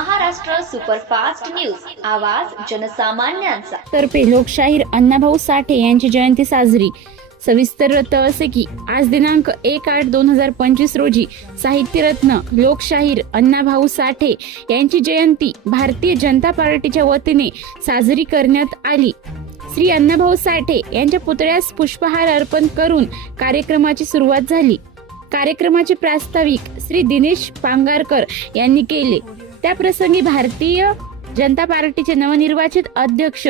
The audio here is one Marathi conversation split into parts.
Superfast news. आवाज जनसामान्यांचा. तर्फे लोकशाहीर अण्णाभाऊ साठे यांची जयंती साजरी. सविस्तर रत्न असे की आज दिनांक एक आठ दोन हजार पंचवीस रोजी साहित्यरत्न लोकशाहीर अण्णाभाऊ साठे यांची जयंती भारतीय जनता पार्टीच्या वतीने साजरी करण्यात आली. श्री अण्णाभाऊ साठे यांच्या पुतळ्यास पुष्पहार अर्पण करून कार्यक्रमाची सुरुवात झाली. कार्यक्रमाचे प्रास्ताविक श्री दिनेश पांगारकर यांनी केले. त्याप्रसंगी भारतीय जनता पार्टीचे नवनिर्वाचित अध्यक्ष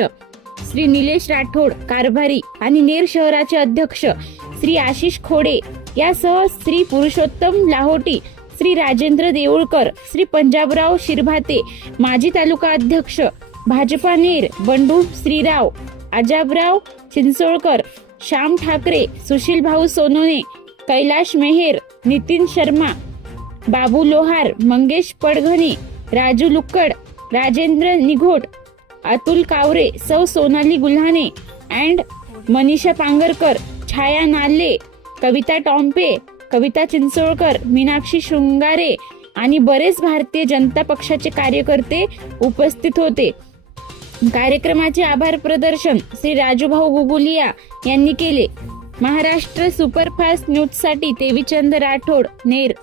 श्री निलेश राठोड कारभारी आणि नेर शहराचे अध्यक्ष श्री आशिष खोडे यासह श्री पुरुषोत्तम लाहोटी श्री राजेंद्र देऊळकर श्री पंजाबराव शिरभाते माजी तालुका अध्यक्ष भाजपा नेर बंडू श्रीराव अजाबराव चिंचोळकर श्याम ठाकरे सुशील भाऊ सोनोने कैलाश मेहेर नितीन शर्मा बाबू लोहार मंगेश पडघणे राजू लुक्कड राजेंद्र निघोट अतुल कावरे सौ सोनाली गुल्हाने अँड मनीषा पांगरकर छाया नाले कविता टॉम्पे कविता चिंचोळकर मीनाक्षी शृंगारे आणि बरेच भारतीय जनता पक्षाचे कार्यकर्ते उपस्थित होते. कार्यक्रमाचे आभार प्रदर्शन श्री राजूभाऊ गुगुलिया यांनी केले. महाराष्ट्र सुपरफास्ट न्यूजसाठी देवीचंद राठोड नेर